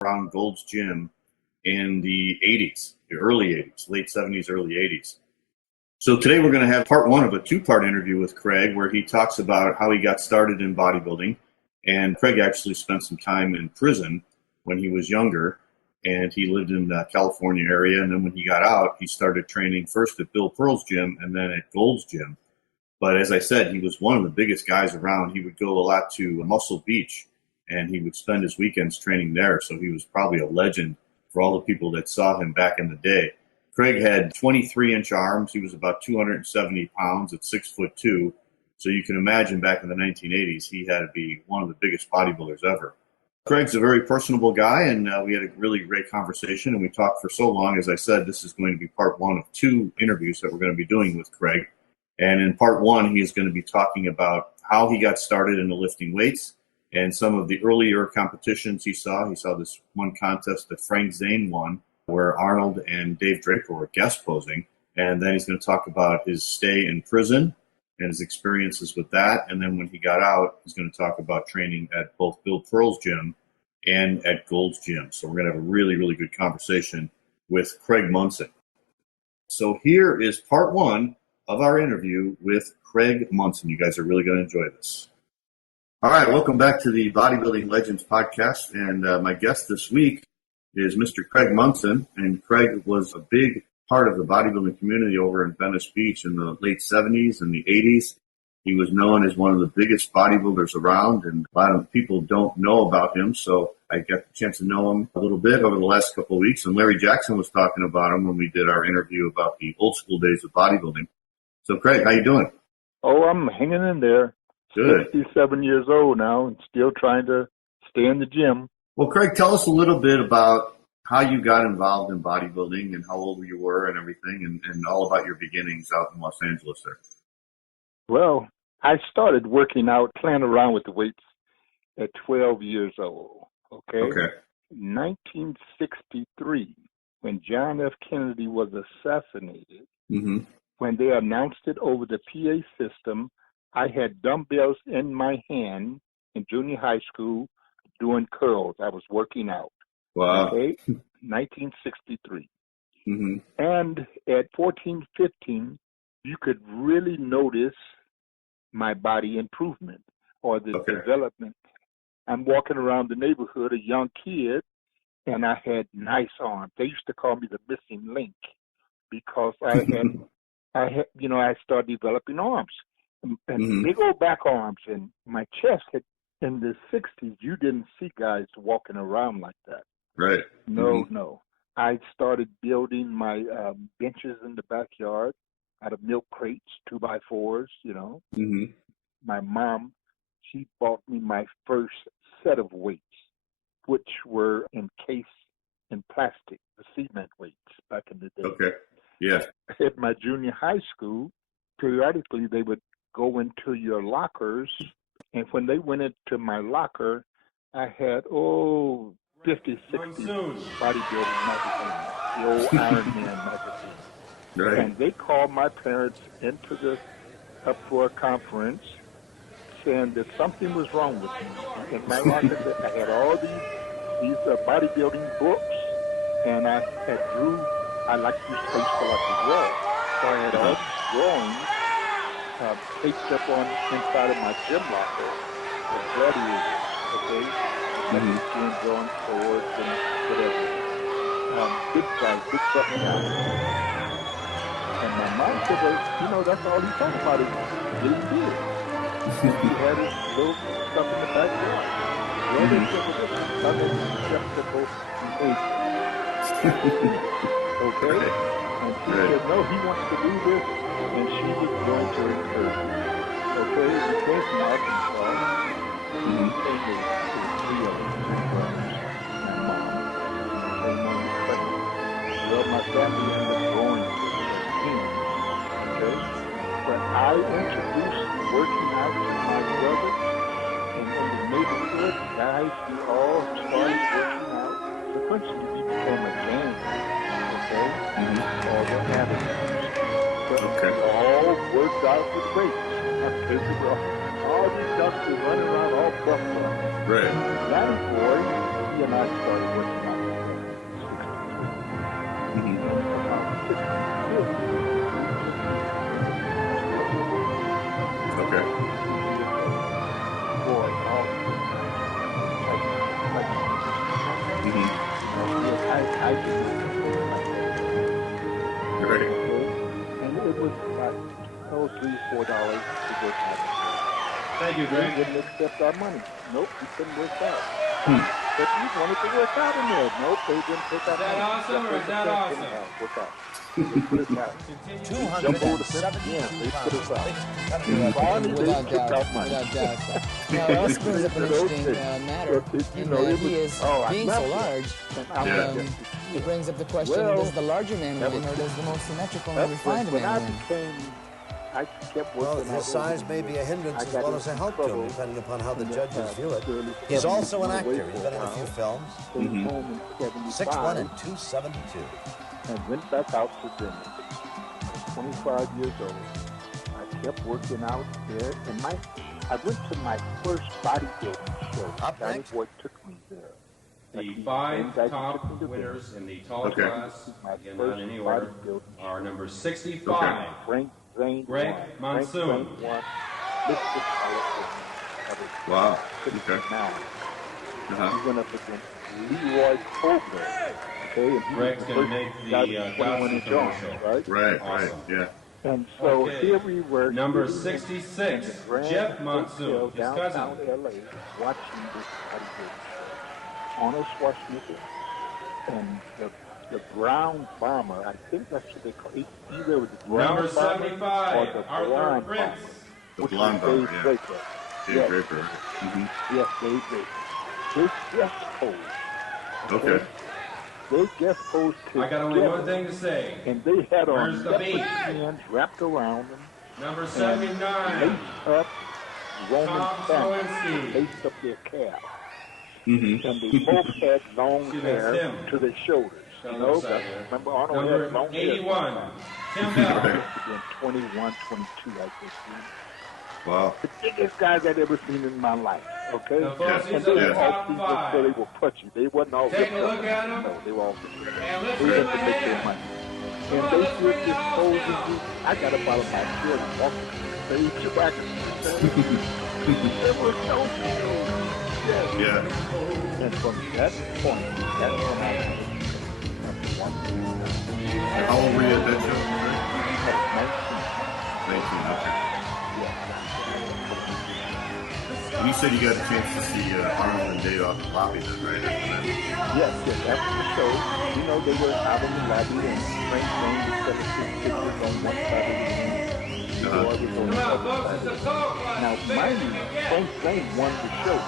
around Gold's Gym in the 80s, the early 80s, late 70s, early 80s. So today we're going to have part one of a two-part interview with Craig where he talks about how he got started in bodybuilding. And Craig actually spent some time in prison when he was younger, and he lived in the California area. And then when he got out, he started training first at Bill Pearl's gym and then at Gold's Gym. But as I said, he was one of the biggest guys around. He would go a lot to Muscle Beach, and he would spend his weekends training there. So he was probably a legend for all the people that saw him back in the day. Craig had 23-inch arms. He was about 270 pounds at 6'2". So you can imagine back in the 1980s, he had to be one of the biggest bodybuilders ever. Craig's a very personable guy, and we had a really great conversation, and we talked for so long. As I said, this is going to be part one of two interviews that we're going to be doing with Craig. And in part one, he is going to be talking about how he got started into lifting weights and some of the earlier competitions he saw. He saw this one contest that Frank Zane won, where Arnold and Dave Draper were guest posing. And then he's going to talk about his stay in prison and his experiences with that. And then when he got out, he's going to talk about training at both Bill Pearl's gym and at Gold's Gym. So we're going to have a really, really good conversation with Craig Monson. So here is part one of our interview with Craig Monson. You guys are really going to enjoy this. All right, welcome back to the Bodybuilding Legends podcast. And my guest this week is Mr. Craig Monson. And Craig was a big part of the bodybuilding community over in Venice Beach in the late 70s and the 80s. He was known as one of the biggest bodybuilders around, and a lot of people don't know about him. So I got the chance to know him a little bit over the last couple of weeks. And Larry Jackson was talking about him when we did our interview about the old school days of bodybuilding. So Craig, how you doing? Oh, I'm hanging in there. Good. 67 years old now and still trying to stay in the gym. Well, Craig, tell us a little bit about how you got involved in bodybuilding and how old you were and everything, and all about your beginnings out in Los Angeles there. Well, I started working out, playing around with the weights at 12 years old, okay? 1963, when John F. Kennedy was assassinated, when they announced it over the PA system, I had dumbbells in my hand in junior high school doing curls. I was working out. Wow. Okay, 1963. And at 14, 15, you could really notice my body improvement or the development. I'm walking around the neighborhood, a young kid, and I had nice arms. They used to call me the missing link because I started developing arms and big old back arms, and my chest had, in the 60s, you didn't see guys walking around like that. Right. No. I started building my benches in the backyard out of milk crates, 2x4s, you know. My mom, she bought me my first set of weights, which were encased in plastic, the cement weights back in the day. Okay. Yeah. At my junior high school, periodically they would go into your lockers, and when they went into my locker, I had, 50, 60 bodybuilding magazines, the old Iron Man magazine. Right. And they called my parents up for a conference saying that something was wrong with me. In my locker, I had all these bodybuilding books, and I like to use space to like to draw. So I had all these drawings taped up on inside of my gym locker of gladiators, okay? Skin drawing swords and whatever. Big guys, big tough guys. And my mom said, well, that's all he talked about is getting big. He had his little stuff in the backyard. Well, they said, well, this is acceptable behavior. Okay? And she said, no, he wants to do this, and she was going to encourage him. Okay? We came from Arkansas. Three of them, my mom, came on the second. Well, my family ended up going to him, okay? But I introduced working out to my brothers, and in the neighborhood, guys, we all started working out. Sequentially, we became a gang, okay? All the amateurs. But we all worked out with weights. All these ducks were running around all buffed up. Right. That boy, he and I started working out in 1963. About 66. Okay. Boy, all I Right. and it was like $3-4 to go out. Thank you, They Greg. wouldn't accept our money. Nope, we couldn't work out. But we wanted to work out in there. Nope, they didn't take our money. Is that awesome or is that awesome? Work out. They put us out. 272 pounds. Finally, Without doubt. Now, this brings up an interesting matter in that he is being so large. It brings up the question: does the larger man win, or does the most symmetrical and refined man win? I kept Well, working his size may be a hindrance as well as a help to him, depending upon how the judges view it. He's also an actor. He's been in a few films. Came home in 6'1" 75 and 272. and went back out to dinner. I was 25 years old. I kept working out there, and I went to my first bodybuilding show. Up Danny next. Boy took me there. The 5 top winners in the tall class, again, not in any order, are number 65, Frank Zane Greg won. Monson. Frank Zane won. Mr. California. Wow. Okay. 69. Uh-huh. He went up against Leroy Kobler. Okay, and he Greg's was the going to first make guy the with 21 inch arms, right? Right. Awesome. Right. Yeah. And so Okay. here we were. Number sitting in 66, the Grand Jeff Hotel Monson, his downtown cousin. LA, watching this bodybuilding show. Arnold Swarzenegger and the Brown Bomber. I think that's what they call it. Either it was the Brown Number Bomber 75, or the Arthur Blonde Prince. Bomber, The which blonde was bomber, Dave yeah. Draper. Dave Yes. Draper. Yes, Dave Draper. They guest posed. Okay. They guest posed together. I got only one thing to say. And they had on Where's the leopard beat? skins wrapped around them. Number And 79, laced up Roman Tom sandals, Slowinski. laced up their calves. Mm-hmm. And they both had long Excuse me, hair Tim. to their shoulders. You Stand know, upside that's, here. remember Arnold had Number long hair. 81, Tim He Bell. must have been 21, 22, I guess. Wow. The biggest guys I'd ever seen in my life. Okay? The folks, And these they are were the all top people, five. so they were punchy. They wasn't all Take a ripped up. look at 'em. No, they were all And let's they give had them to a make their hand. money. Come And on, they let's did bring this it all posing. down. I got up out of my chair and walked to the stage back and it was so cool. Yes. Yeah. And from that point, that's when I How old were you at that show? was 19. Okay. And you said you got a chance to see Arnold and Dave out in the lobby then, right? Yes, after the show, you know, they were out in the lobby and Frank Zane was set up his pictures on one side of the room. Leroy was on Come the on, other folks, side it's of a the tall room. class. Now, mind you, Frank Zane won the show.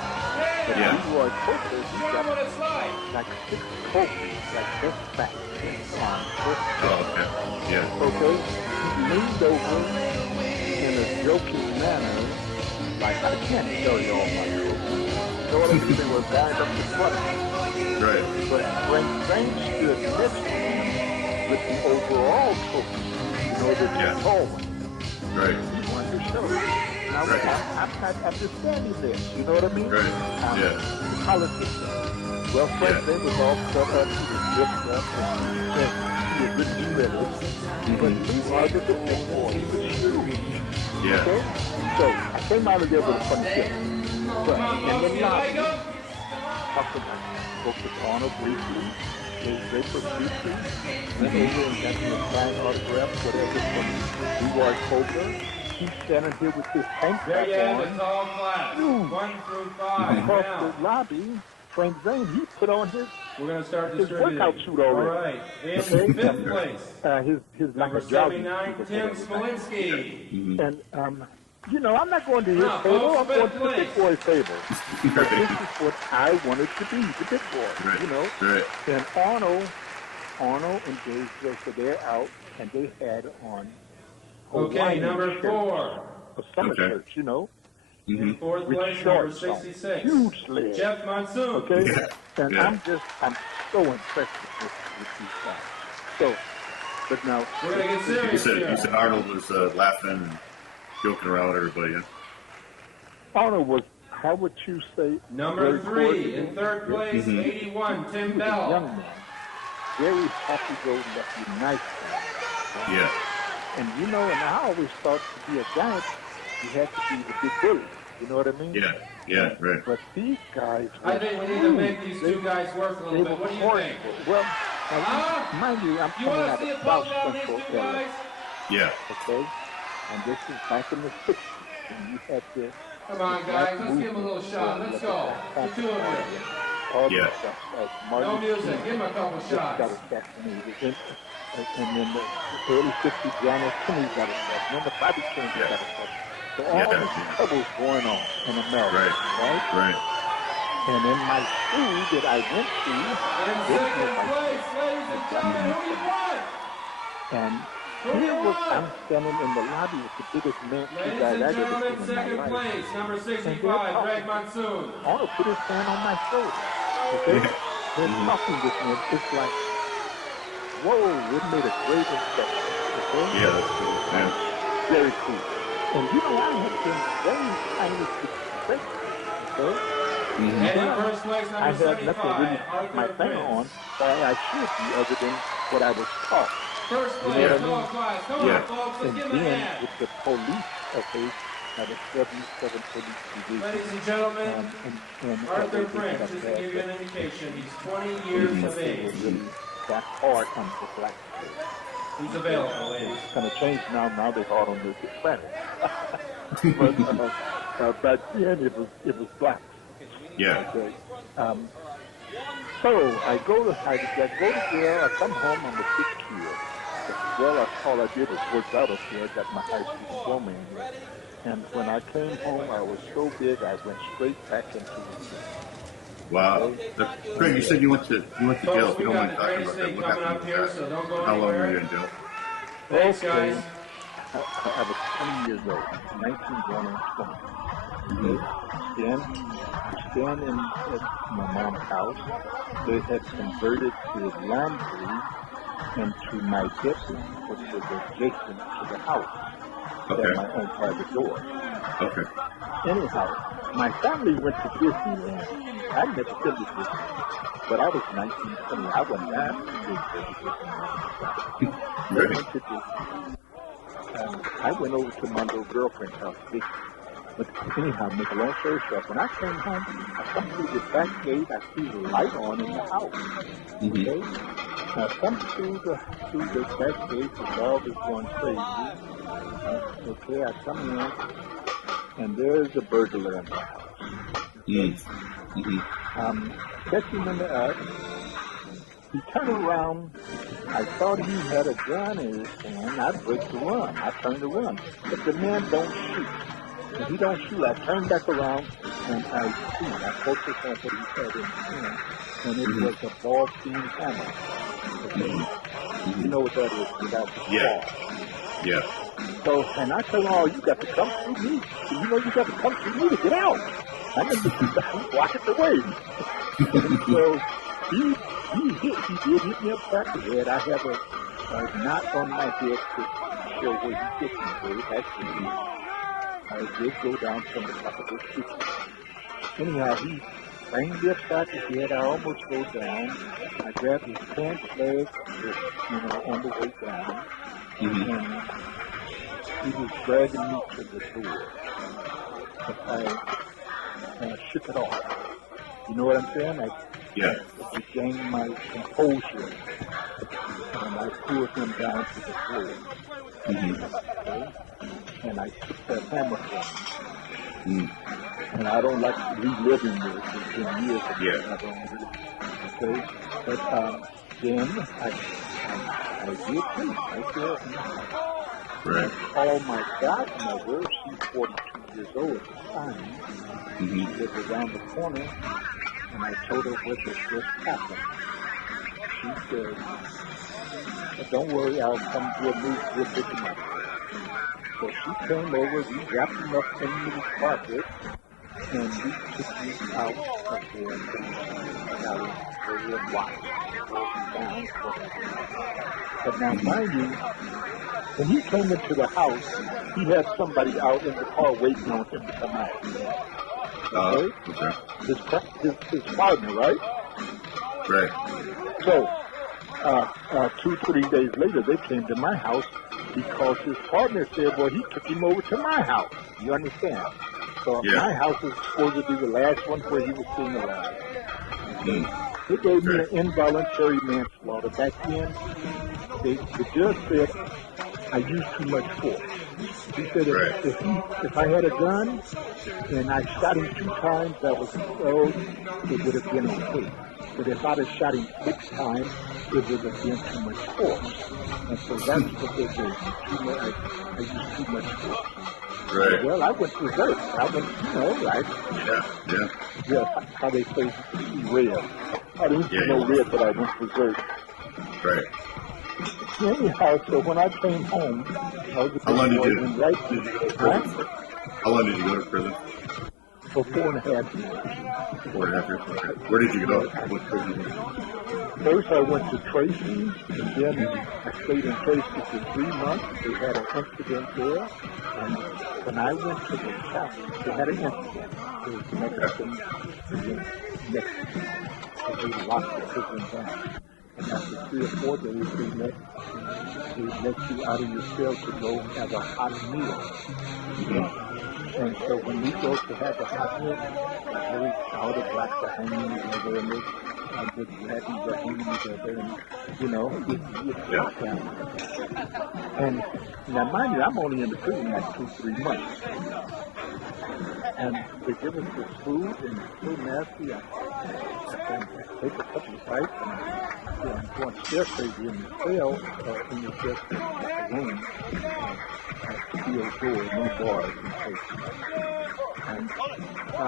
But Yeah. Leroy Coker, he Show 'em got what it's like. like 6 coats, like this back, this arm, this Oh, okay. Yeah. okay? He leaned over in a joking manner, like, I can't tell you all my jokes. You know what I mean? They were back up the front. Right. But Frank Zane stood next to him with the overall trophy. You know, the Yeah. tall one. Right. He won the show. Now, Right. I'm not understanding this. You know what I mean? Right. Yeah. Politics. Well, Frank Yeah. Zane was all cut up. He was dressed up. And he was really ready. But Leroy was a big boy. He was huge. Yeah. Okay? So I came out of there with a funny feeling. But in the lobby, talked about spoke with Arnold briefly, Dave Draper briefly, went over and got me a signed autograph, whatever, from Leroy Kobler. He's standing here with his tank There back you have the on. tall class, Huge. 1 through 5. Across Now, the lobby, Frank Zane, he put on his we're going to start his distributing. workout suit All already. right, in Okay. 5th place, his number like a jogging 79, suit or Tim whatever. Smolinski. And you know, I'm not going to his No, table. folks, I'm going to the fifth big boy table. But this Right. is what I wanted to be, the big boy. Right. You know. Right. And Arnold and Dave Draper, they're out, and they had on Okay, Hawaiian number shirts, 4. a summer Okay. shirt, you know, In 4th with place, number shorts on, 66, huge legs. Jeff Monson. Okay, Yeah. and Yeah. I'm so impressed with these guys. So, but now We're going to get You serious said here. Arnold was laughing and joking around with everybody. Yeah. Arnold was how would you say? Number 3 in third place, 81, Tim Bell. Young man, very happy-go-lucky, nice guy. Yeah. And you know, and I always thought to be a giant, you had to be the big bully. You know what I mean? Yeah. Yeah. Right. But these guys, I think we need to make these two guys work a little bit. What do you think? Well, mind you, I'm coming out of South Central LA. Yeah. Okay? And this is back in the 60s. And you had to... Come on, guys. Let's give him a little shot. Let's go. The two of you. All Yeah. this stuff. No music. Give him a couple shots. Got assassinated. And then the early 50s, John F. Kennedy got assassinated. Then the Bobby Kennedy got assassinated. So all these troubles going on in America, right? And in my school that I went to, in second place, ladies and gentlemen, who you want? And here was I'm standing in the lobby with the biggest man Ladies and gentlemen, second place, number 65, Greg Monson. Arnold put his hand on my shoulder. Okay? They're talking with me. It's like, whoa, it made a great impression. Okay? Yeah, that's cool. Yeah. Very cool. And you know, I have been very tiny to great. Okay? And in first place, I number have nothing 75, really my finger on why I should be other than what I was taught. First place, You know come on, guys. Come on, folks. Let's And give him a then hand. with the police, okay, the 77 police division. Ladies and gentlemen, and Arthur Prince, just to give you an indication, he's 20 years of age. Really that hard on the black people. Who's available, ladies? It's going to change now. Now they're hard on the Hispanic. But back then it was black. Yeah. Okay. So I go to jail. I come home. I'm a big kid. Well, all I did was work out up here. I got my high school diploma in there. And when I came home, I was so big, I went straight back into the gym. Wow. Craig, you said you went to jail. If you don't mind talking about that, what happened with that? So don't go How long were anywhere. you in jail? Thanks, guys. I was 20 years old, 19 going on 20. Then, standing at my mom's house, they had converted the laundry into my bedroom, which was adjacent to the house. Okay. Had my own private door. Okay. Anyhow, my family went to Disneyland. I never been to Disneyland, but I was 19, 20. I wasn't that big. They went to Disney. I went over to my little girlfriend's house, but anyhow, make a long story short, when I came home, I come through the back gate, I see the light on in the house. Okay? I come through the back gate, the dog is going crazy. Okay, I come in, and there's a burglar in the house. Catch him in the act. He turned around. I thought he had a gun in his hand. I break to run. I turned to run. But the man don't shoot. If he don't shoot, I turn back around and I see. I focus on what he had in his hand. And it was a ball beam hammer. Okay? You know what that is without the ball. Yeah. So, and I tell him, oh, you got to come through me. You know you got to come through me to get out. I just blocked the way. So he did hit me upside the head. I have a knot on my head to show where he hit me with. Actually, I did go down from the top of the street. Anyhow, he banged me upside the head. I almost go down. I grabbed his pants leg, on the way down. And he was dragging me to the door. But I shook it off. You know what I'm saying? I regained my composure. And I pulled him down to the floor. Okay? And I took that hammer from him. And I don't like reliving this. It's been years ago. I don't really. Okay? But then I did too. I said, Right. called my godmother. She's 42 years old at the time. She lived around the corner. And I told her what had just happened. She said, don't worry, I'll come to a move with the money. So she came over, we wrapped him up in the carpet, and we took him out of there and watched. But now, mind you, when he came into the house, he had somebody out in the car waiting on him to come out. Okay. His partner, right? Right. So, 2-3 days later, they came to my house because his partner said, well, he took him over to my house. You understand? So my house was supposed to be the last one where he was seen alive. They gave me an involuntary manslaughter. Back then, the judge said I used too much force. He said if I had a gun and I shot him 2 times, that was it would have been okay. But if I'd have shot him 6 times, it would have been too much force. And so that's what they gave me. I used too much force. Right. Well, I went reserve. I went, right? Yeah, how they say red. I didn't know red, but I went reserve. Right. Anyhow, so when I came home, I was How long did you go to prison? How long did you go to prison? For 4.5 years. 4.5 years. Okay. Where did you go? What prison? First, I went to Tracy, and then I stayed in Tracy for 3 months. They had an incident there, and when I went to the house, they had an incident. It was Mexican, Mexican. So they locked the prison down. And after 3 or 4 days, they let you out of your cell to go have a hot meal. And so when we go to have a hot meal, really all the blacks are hanging together, and the Latin are hanging together, and it's down. And now, mind you, I'm only in the prison like 2-3 months. And they give us this food, and it's so nasty. I take a couple of bites, and I'm going stir crazy in the cell, in the room. Steel door, no bars in place. And I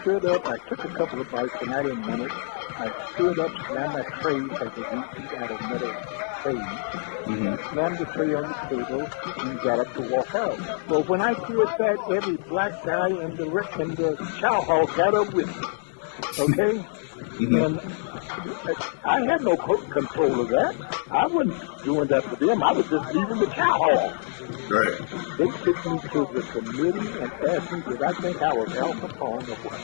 stood up, I took a couple of bites, and I didn't want it. I stood up, slammed my tray, as a reach out of metal tray, slammed the tray on the table, and got up to walk out. Well, when I did that, every black guy in the chow hall got up with me. Okay? And I had no control of that. I wasn't doing that for them. I was just leaving the chow hall. Right. They took me to the committee and asked me, did I think I was Al Capone or what?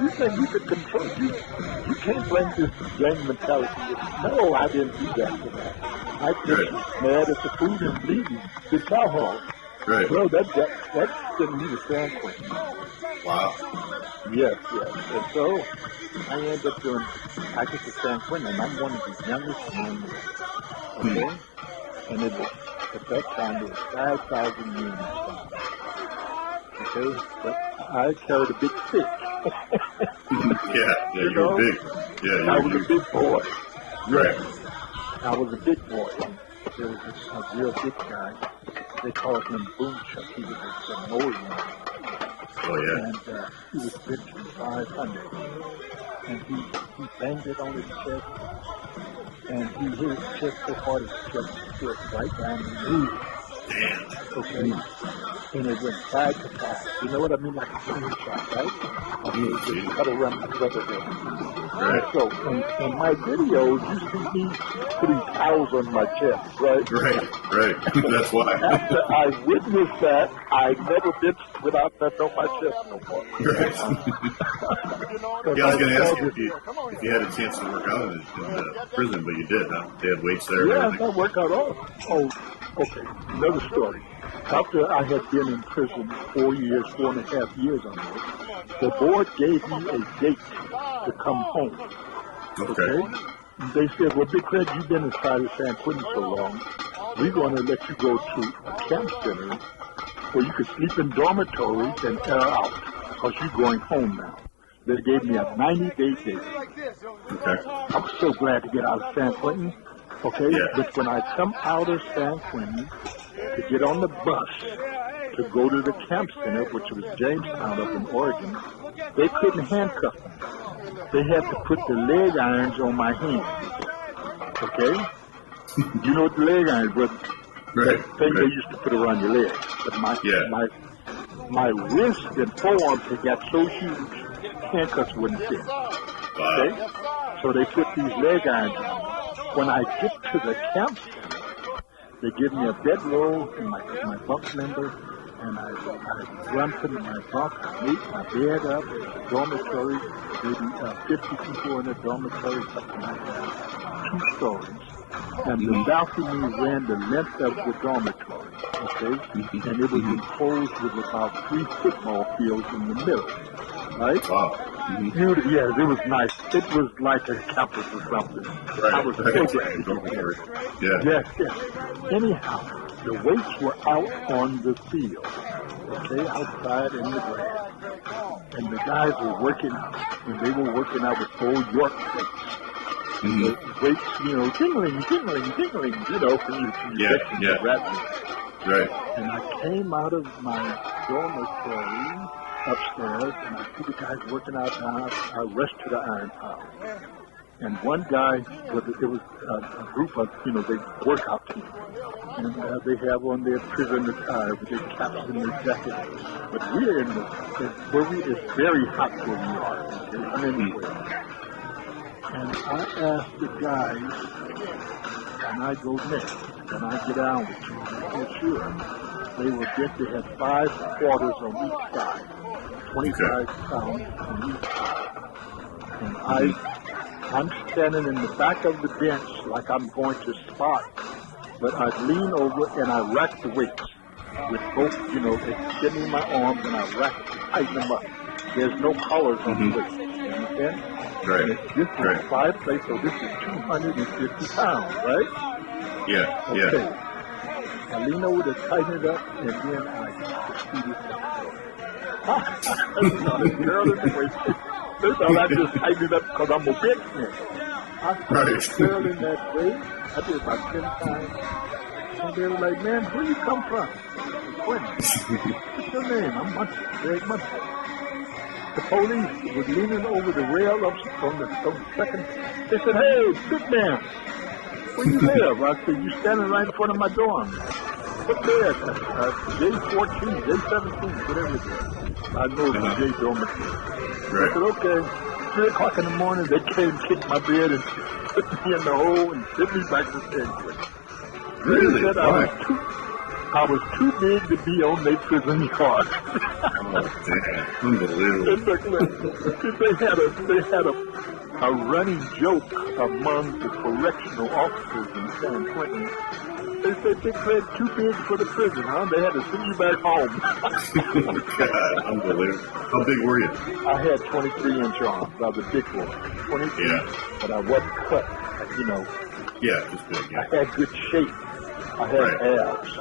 You think you could control, you can't blame this gang mentality. No, I didn't do that for that. I just was mad at the food and leaving the chow hall. Right. Well, that didn't need a San Quentin. Wow. Yes. And so I ended up doing, I get to San Quentin, and I'm one of the youngest men there. Okay? And it was, at that time, there was 5,000 units. Okay? But I carried a big stick. You were big. Yeah, I was a big boy. Right. I was a big boy. And there was a real big guy. They called him Boom Chuck. He was a Samoan. Oh, yeah. And he was benching 500. And he banged it on his chest. And he hit his chest so hard his chest split right down the knee. Damn. Okay. And it went side to side. You know what I mean? Like a slingshot, right? Okay, just cut around the brother there. Right. So, in my videos, you see me putting towels on my chest, right? Right. That's why. After I witnessed that, I never been without that on my chest no more. Right. I was going to ask you if you had a chance to work out in the prison, but you did, huh? They had weights there and everything? Yeah, I worked out all. Oh, okay. Another story. After I had been in prison 4.5 years on it, the board gave me a date to come home. Okay? They said, well, Big Craig, you've been inside of San Quentin so long, we're going to let you go to a camp center where you can sleep in dormitories and air out because you're going home now. They gave me a 90-day date. Okay. I was so glad to get out of San Quentin. Okay? Yeah. But when I come out of San Quentin to get on the bus to go to the camp center, which was Jamestown up in Oregon, they couldn't handcuff me. They had to put the leg irons on my hands. Okay? You know what the leg irons was? That thing they used to put around your legs. But my wrist and forearms had got so huge, handcuffs wouldn't fit. Okay? So they put these leg irons on. When I get to the camp center, they give me a bedroll and my bunk member, and I run to my bunk, I make my bed up, dormitory, maybe 50 people in a dormitory, something like that, 2 stories. And the balcony ran the length of the dormitory, okay? And it was enclosed with about 3 football fields in the middle, right? Wow. Yes, it was nice. It was like a campus or something. Right. I was so glad. Yeah. Yes. Anyhow, the weights were out on the field, okay, outside in the grass. And the guys were working, and they were working out with old York weights. The weights, jingling, rattling. Right. And I came out of my dormitory upstairs, and I see the guys working out, and I rushed to the iron pile. And one guy, it was a group of, they workout team. And they have on their prison attire with their caps and their jackets. But we're it's very hot where we are. Okay? I'm anywhere. And I asked the guys, can I go next? Can I get down with you? I said, sure. They had 5 quarters on each side, 25 pounds on each side. And I'm standing in the back of the bench like I'm going to spot, but I lean over and I rack the weights with both, extending my arms, and I tighten them up. There's no collars on the weights. You understand? Right. This is 5 plates, so this is 250 pounds, right? Yeah. Okay. Yeah. I lean over to tighten it up, and then I see this girl in the weight. They thought I just tightened it up because I'm a big man. I started curling that way. I did about 10 times. And they were like, man, where you come from? What's your name? I'm Monson, Greg Monson. The police was leaning over the rail on the second. They said, hey, big man, where you live? I said, you standing right in front of my dorm. What's there? J14, J17, whatever it is. I know it's J dormitory. Right. I said, okay. 3 o'clock in the morning, they came, kicked my bed, and put me in the hole and sent me back to San Quentin. Really? Said I was too big to be on their prison yard. Oh, damn. Unbelievable. They had a running joke among the correctional officers in San Quentin. They said, Big Fred, too big for the prison, huh? They had to send you back home. God, unbelievable. How big were you? I had 23-inch arms. I was a big boy. 23, but I wasn't cut, Yeah, just big, yeah. I had good shape. I had abs.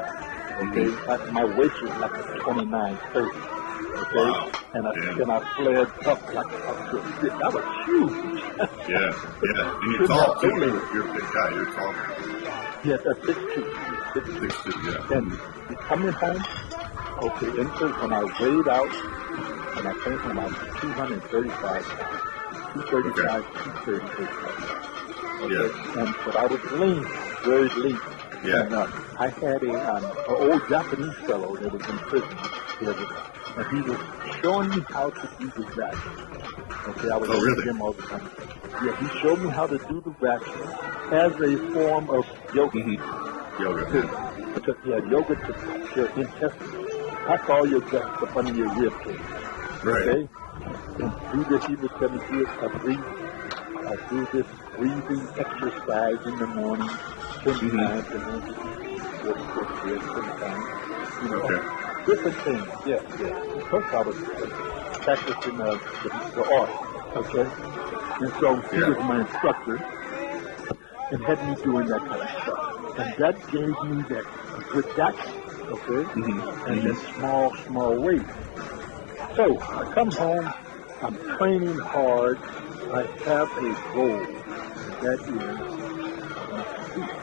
Okay, my waist was like a 29, 30. Okay, wow. and I flared up like a bit. That was huge. Yeah. And you're tall too. You're a big guy. You're tall. Yes, that's 6'2". 6'2", yeah. And coming home, okay, and so when I weighed out, and I came home, I was 235 pounds. 235, 235. Okay. Yeah. But I was lean, very lean. Yeah. And I had an old Japanese fellow that was in prison the other day, and he was showing me how to do the vacuum. Okay, I was with him all the time. Yeah, he showed me how to do the vacuum as a form of yoga. Yoga. Yoga to your intestines. That's all your guts up under your rib cage. Right. Okay? And do this, he was telling me, I do this breathing exercise in the morning, 10 times, and then 10 times. Different things, yeah. First I was practicing the art, okay? And so he was my instructor and had me doing that kind of stuff. And that gave me that good action, okay? And that small weight. So I come home, I'm training hard, I have a goal, and that is my physique.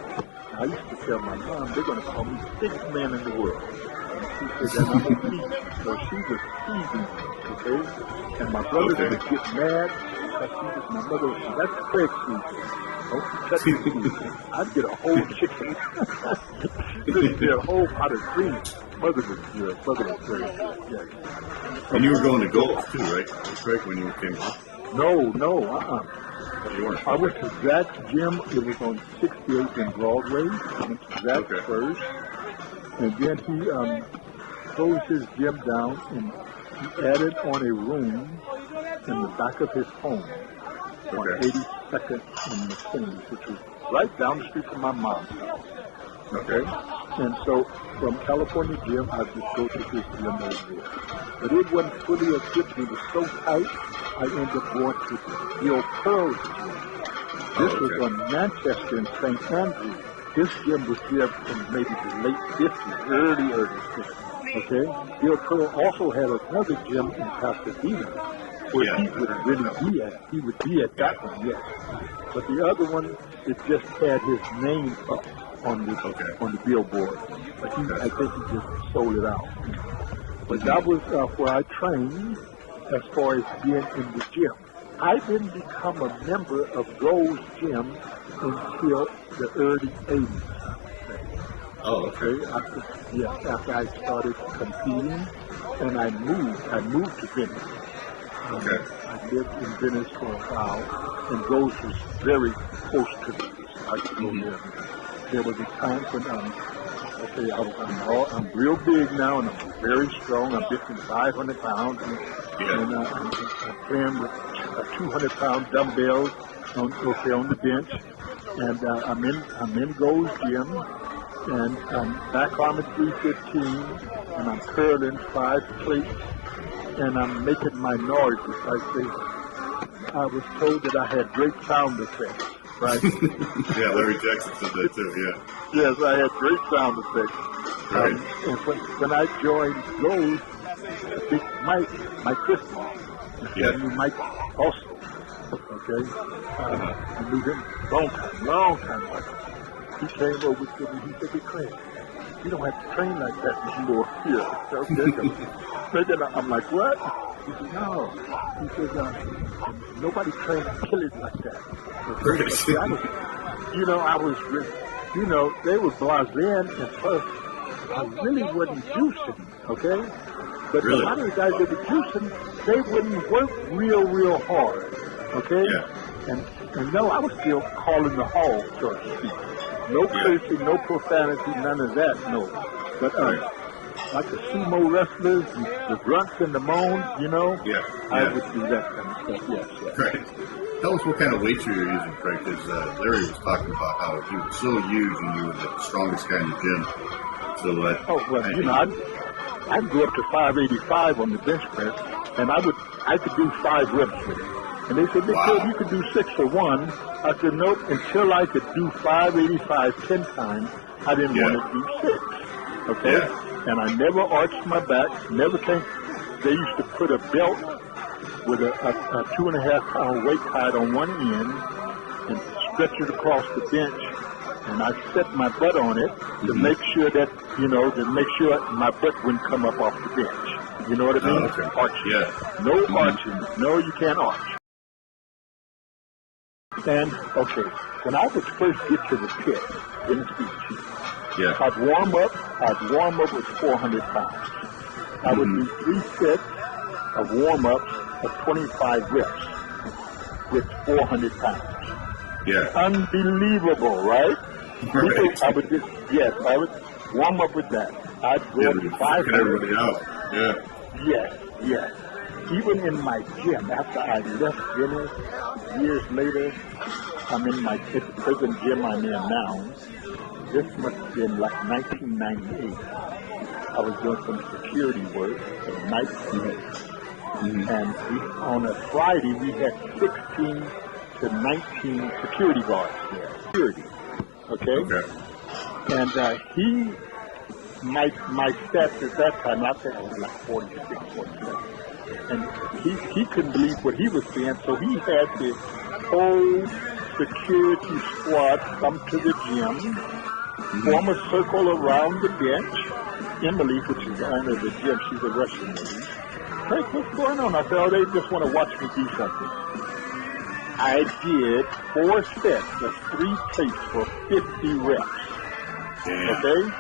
I used to tell my mom, they're going to call me biggest man in the world. And she said that I'm obese. So she was teasing me, okay? And my brothers would get mad because she was my mother. That's Craig season. Don't touch me. I'd get a whole chicken. She'd get a whole pot of greens. Mother was good. Mother was great. Yeah. And you were going to goals too, right? Craig, when you came home? No. You weren't. I went to Zach's gym. It was on 68th and Broadway. I went to Zach first. And then closed his gym down and he added on a room in the back of his home on 82nd and McKinney, which was right down the street from my mom's house. Okay? And so from California gym, I just go to this gym over there. But it wasn't fully equipped. It was so tight, I ended up going to Bill Pearl's gym. This was on Manchester and St. Andrews. This gym was there in maybe the late 50s, early 50s. Okay? Bill Pearl also had another gym in Pasadena where he would really be at. He would be at that one, yes. But the other one, it just had his name up on the billboard. But I think he just sold it out. But that was where I trained as far as being in the gym. I didn't become a member of Gold's Gym until the early 80s. Oh, okay. After I started competing, and I moved to Venice. Okay. I lived in Venice for a while, and Gold's was very close to Venice. I could go there. There was a time when I'm real big now, and I'm very strong. I'm lifting 500 pounds, and I'm playing with 200-pound dumbbells on the bench. And I'm in Gold's Gym, and I'm back arm at 315, and I'm curling 5 plates, and I'm making my noises. I was told that I had great sound effects, right? Yeah, Larry Jackson said that too, yeah. Yes, I had great sound effects. Right. And when I joined Gold, Mike Christmas, Mike also, okay? I knew him long time ago. He came over to me, he said, "Hey, Craig, you don't have to train like that anymore here." Okay? I'm like, "What?" He said, "No." He said, "Nobody trains killers like that." Okay? I was, they were blasé, and plus, I really wasn't juicing, okay? But a lot of the guys that were juicing, they wouldn't work real hard, okay? Yeah. And no, I was still calling the hall, so to speak. No cursing, no profanity, none of that, no. But like the sumo wrestlers, the grunts and the moans, I would do that kind of stuff, yes. Right. Tell us what kind of weights you're using, Craig, because Larry was talking about how he was so huge and you were the strongest guy in the gym. So I'd go up to 585 on the bench press, and I could do 5 reps with it. And they said, "You could do 6 for 1. I said, "Nope, until I could do 585 10 times, I didn't want to do 6. Okay? Yeah. And I never arched my back, never came. They used to put a belt with a 2.5-pound weight tied on one end and stretch it across the bench. And I set my butt on it to make sure that, my butt wouldn't come up off the bench. You know what I mean? Okay. Arching. Yeah. No arching. No, you can't arch. And, when I would first get to the pit in the speech, I'd warm up with 400 pounds. I would do 3 sets of warm-ups of 25 reps with 400 pounds. Yeah. Unbelievable, right? Right. I would warm up with that. I'd go up to 500. Everybody out. Yeah. Yes. Even in my gym, after I left Venice, years later, I'm in my present gym I'm in now. This must have been like 1998. I was doing some security work at night shift. And on a Friday, we had 16 to 19 security guards there. Security. Okay? And my stats at that time, I think it was like 46, 47. And he couldn't believe what he was seeing, so he had the whole security squad come to the gym, form a circle around the bench. Emily, which is the owner of the gym, she's a Russian lady. Hey, what's going on? I said, "Oh, they just want to watch me do something." I did 4 sets of 3 plates for 50 reps. Okay?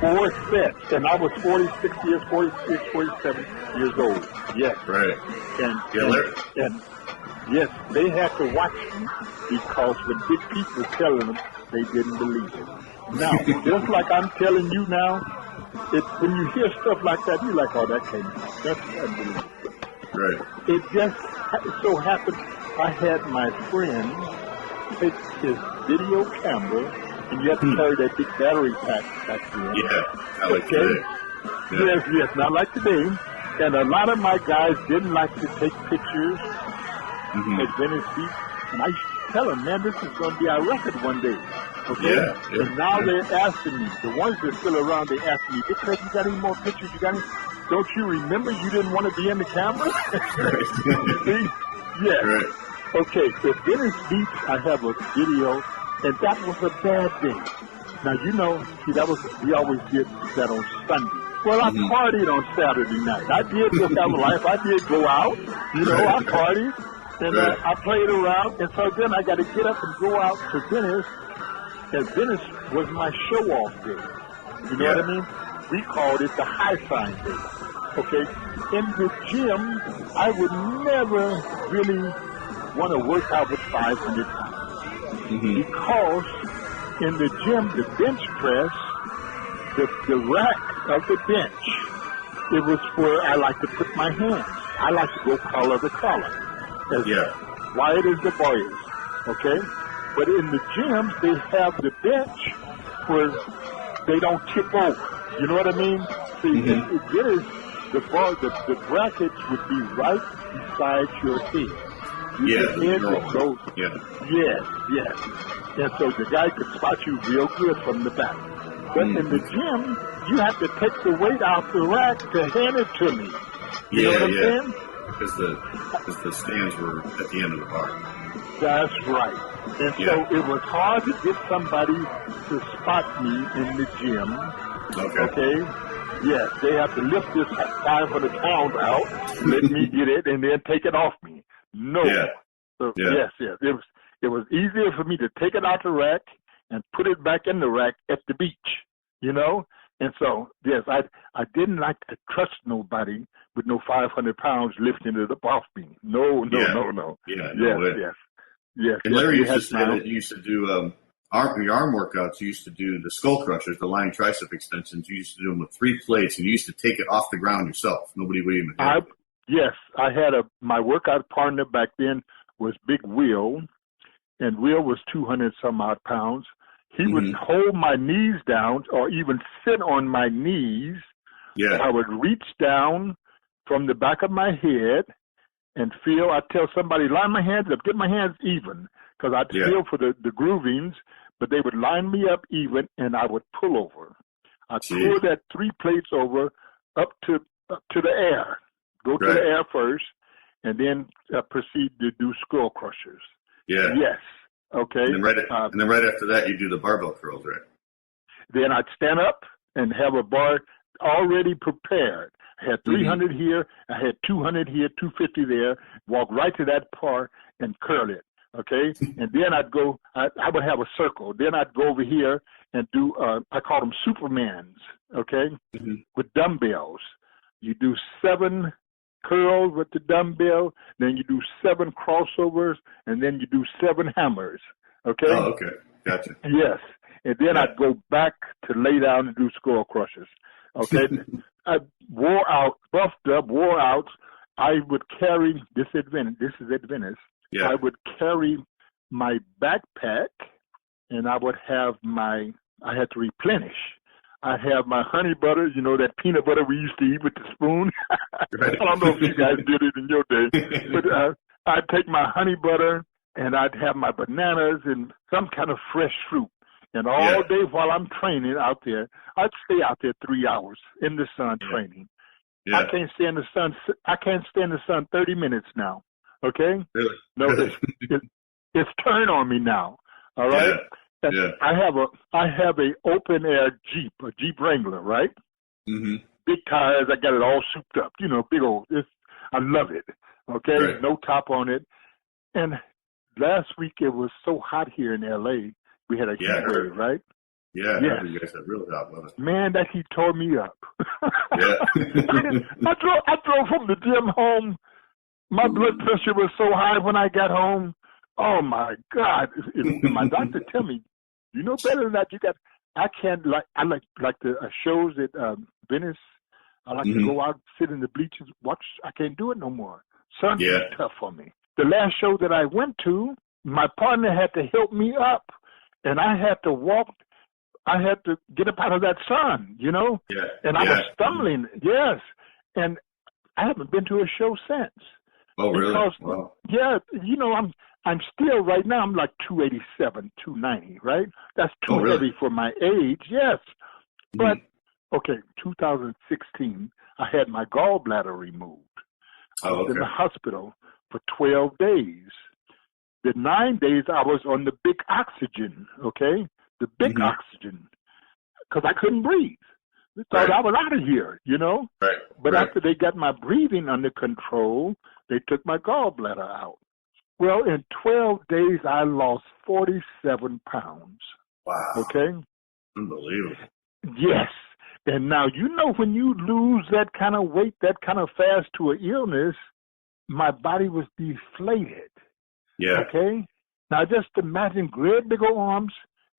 4 sets. And I was 46 years, 47 years old. Yes. Right. And yes, they had to watch me because when big people were telling them, they didn't believe it. Now, just like I'm telling you now, when you hear stuff like that, you're like, oh, that can't be. That's unbelievable. Right. It just so happened I had my friend take his video camera, and you have to carry that big battery pack back then. Yeah, not like today. Yeah. Yes, not like today. And a lot of my guys didn't like to take pictures at Venice Beach. And I used to tell them, man, this is going to be our record one day. Okay? Yeah. And now they're asking me, the ones that are still around, they ask me, Big Craig, you got any more pictures? You got any? Don't you remember you didn't want to be in the camera? See? Yes. Right. Okay, so Venice Beach, I have a video, and that was a bad day. Now, you know, see, we always did that on Sunday. Well, I partied on Saturday night. I did just have a life. I did go out. You know, I partied, and I played around. And so then I got to get up and go out to Venice, and Venice was my show-off day. You know what I mean? We called it the high sign day. Okay? In the gym, I would never really want to work out with 500 pounds. Because in the gym, the bench press, the rack of the bench, it was where I like to put my hands. I like to go collar to collar, as wide as the boy is, okay? But in the gyms, they have the bench where they don't tip over. You know what I mean? See, it is the brackets would be right beside your head. Yes. And so the guy could spot you real good from the back. But in the gym, you have to take the weight out the rack to hand it to me. You know what I'm saying? Because the stands were at the end of the bar. That's right. And so it was hard to get somebody to spot me in the gym. Okay? Yes, they have to lift this 500 pounds out, let me get it, and then take it off me. No. So, yes. It was easier for me to take it out the rack and put it back in the rack at the beach, you know? And so, yes, I didn't like to trust nobody with no 500 pounds lifting it up off me. No. Yeah, yes. And Larry used to do your arm workouts. You used to do the skull crushers, the lying tricep extensions. You used to do them with 3 plates, and you used to take it off the ground yourself. Nobody would even do it. Yes, I had my workout partner back then was Big Will, and Will was 200 some odd pounds. He would hold my knees down or even sit on my knees. Yeah. I would reach down from the back of my head and feel, I'd tell somebody, line my hands up, get my hands even, because I'd feel for the groovings, but they would line me up even, and I would pull over. I'd pull that 3 plates over up to the air. Go to the air first, and then proceed to do skull crushers. Yeah. Yes. Okay. And then right after that, you do the barbell curls, right? Then I'd stand up and have a bar already prepared. I had 300 here. I had 200 here, 250 there. Walk right to that bar and curl it. Okay. And then I'd go. I would have a circle. Then I'd go over here and do. I call them Supermans. Okay. With dumbbells. You do 7 curls with the dumbbell, then you do 7 crossovers, and then you do 7 hammers. Okay? Oh, okay. Gotcha. Yes. And then I'd go back to lay down and do skull crushers. Okay? I wore out, buffed up, wore out. I would carry, this is at Venice, I would carry my backpack, and I would have I had to replenish. I have my honey butter, you know, that peanut butter we used to eat with the spoon. I don't know if you guys did it in your day, but I'd take my honey butter and I'd have my bananas and some kind of fresh fruit. And all day while I'm training out there, I'd stay out there 3 hours in the sun training. Yeah. I can't stand the sun. I can't stand the sun 30 minutes now. Okay? Really? No, it's turned on me now. All right? Yeah. I have a open air Jeep, a Jeep Wrangler, right? Big tires. I got it all souped up. You know, big old. I love it. Okay, no top on it. And last week it was so hot here in L.A. We had a heat wave, right? Yeah, you guys had real hot weather. Man, that heat tore me up. Yeah. I drove from the gym home. My blood pressure was so high when I got home. Oh my God! My doctor tell me, you know better than that. I can't I like the shows at Venice. I like to go out, sit in the bleachers, watch. I can't do it no more. Sun's too tough for me. The last show that I went to, my partner had to help me up, and I had to walk. I had to get up out of that sun, you know. Yeah. And I was stumbling. Yes, and I haven't been to a show since. Oh, really? Because, wow. Yeah, you know, I'm still right now. I'm like 287, 290, right? That's too heavy for my age. Yes, but okay. 2016, I had my gallbladder removed. I was in the hospital for 12 days. The 9 days I was on the big oxygen. Okay, the big oxygen, because I couldn't breathe. They thought I was out of here, you know. Right. But after they got my breathing under control, they took my gallbladder out. Well, in 12 days, I lost 47 pounds. Wow. Okay? Unbelievable. Yes. And now, you know, when you lose that kind of weight, that kind of fast to an illness, my body was deflated. Yeah. Okay? Now, just imagine great big old arms,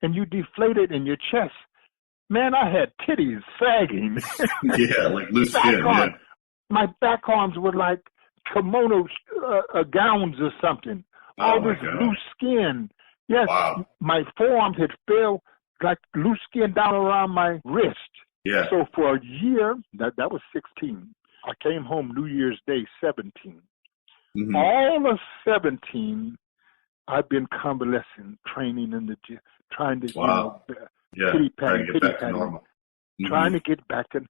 and you deflated in your chest. Man, I had titties sagging. Yeah, like loose skin. Yeah. My back arms were like kimono gowns or something. All this loose skin. Yes, my forearms had fell like loose skin down around my wrist. Yeah. So for a year, that was 16. I came home New Year's Day, 17. All of 17, I've been convalescing, training in the gym, trying to, trying to get back to normal. Trying to get back to,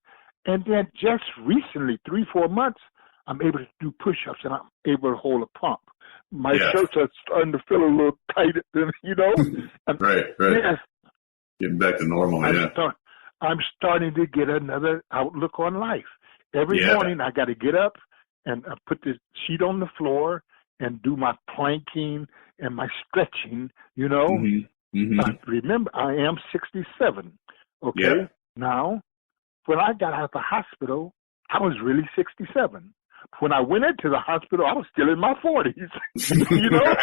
and then just recently, 3-4 months, I'm able to do push-ups and I'm able to hold a pump. My shirts are starting to feel a little tighter, you know. Right. Yes. Getting back to normal. I'm starting to get another outlook on life. Every morning I got to get up and I put the sheet on the floor and do my planking and my stretching, you know. Remember, I am 67. Okay. Yeah. Now, when I got out of the hospital, I was really 67. When I went into the hospital, I was still in my 40s. You know?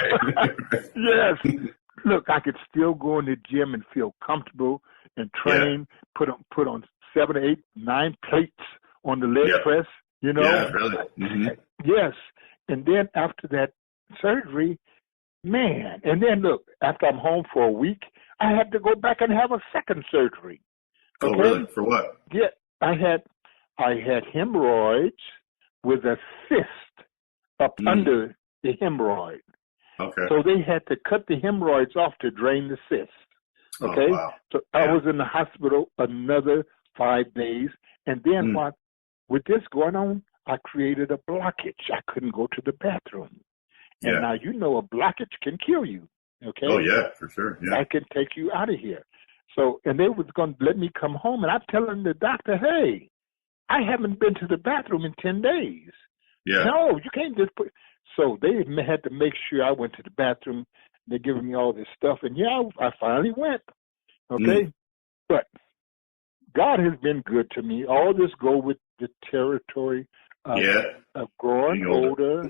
Yes. Look, I could still go in the gym and feel comfortable and train, put on 7, 8, 9 plates on the leg press, you know? Yeah, really. Yes. And then after that surgery, man, and then look, after I'm home for a week, I had to go back and have a second surgery. Okay? Oh, really? For what? Yeah, I had hemorrhoids with a cyst up under the hemorrhoid. Okay. So they had to cut the hemorrhoids off to drain the cyst. Okay? Oh, wow. So I was in the hospital another 5 days, and then with this going on, I created a blockage. I couldn't go to the bathroom. And now you know a blockage can kill you. Okay? Oh, yeah, for sure. Yeah. I can take you out of here. So, and they was going to let me come home, and I'm telling the doctor, hey, I haven't been to the bathroom in 10 days. Yeah. No, you can't just put. So they had to make sure I went to the bathroom. They're giving me all this stuff, and I finally went. Okay? But God has been good to me. All this go with the territory of growing older.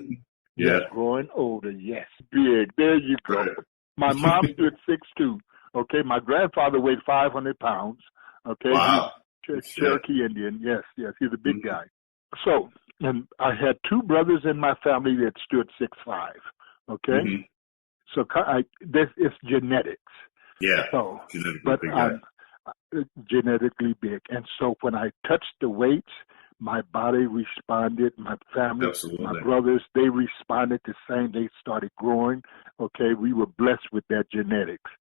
Yes, growing older. Yes, big. There you go. Right. My mom stood 6'2". Okay, my grandfather weighed 500 pounds. Okay, wow. Cherokee Indian. Yes, he's a big guy. So, and I had 2 brothers in my family that stood 6'5". Okay, so this is genetics. Yeah. So, genetically big I'm genetically big, and so when I touched the weights, my body responded. My family, my brothers, they responded the same. They started growing. Okay, we were blessed with that genetics.